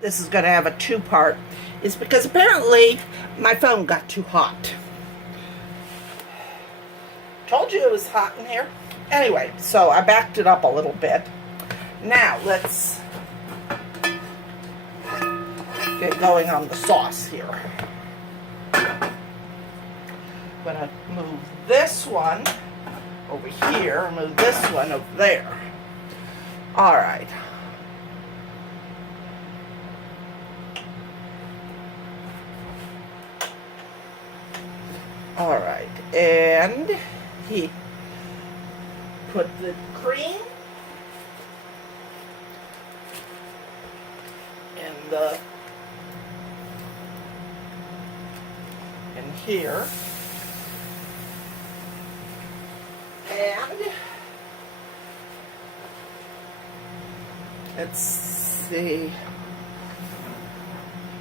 this is going to have a two-part is because apparently my phone got too hot. Told you it was hot in here. Anyway, so I backed it up a little bit. Now let's get going on the sauce here. I'm going to move this one over here, move this one over there. All right. All right, and he put the cream in here, and let's see,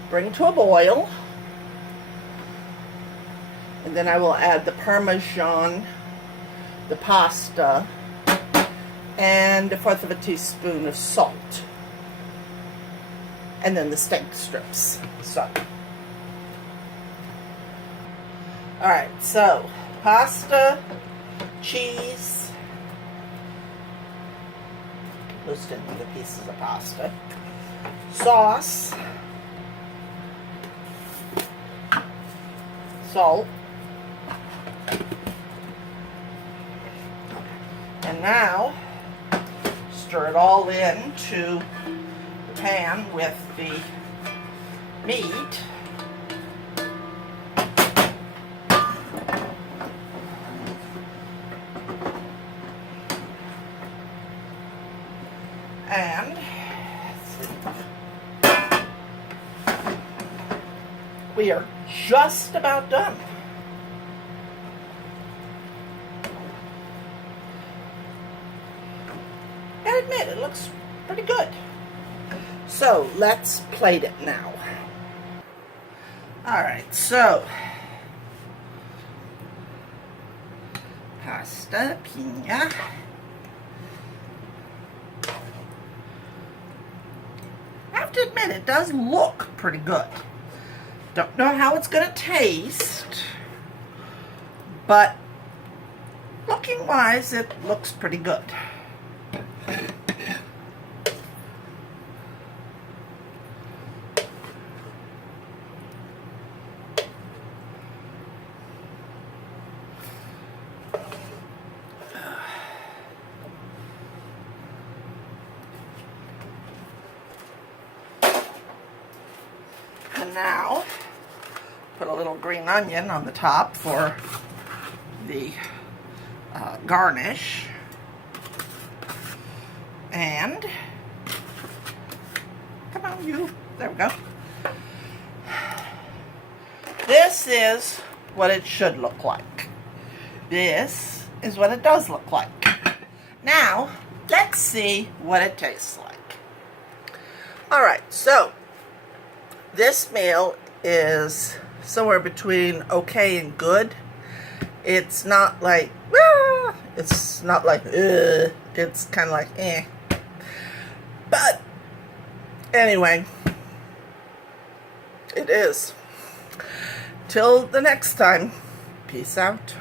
bring to a boil. And then I will add the Parmesan, the pasta, and 1/4 of a teaspoon of salt. And then the steak strips. So, alright, so pasta, cheese, loosen the pieces of pasta, sauce, salt. And now, stir it all into the pan with the meat. And we are just about done. I admit, it looks pretty good. So, let's plate it now. Alright, so pasta, penne. I have to admit, it does look pretty good. Don't know how it's going to taste, but looking wise, it looks pretty good. And now, put a little green onion on the top for the garnish. And, come on you, there we go. This is what it should look like. This is what it does look like. Now, let's see what it tastes like. Alright, so this meal is somewhere between okay and good. It's not like, ah, it's not like, it's kind of like, eh. But, anyway, it is. Till the next time, peace out.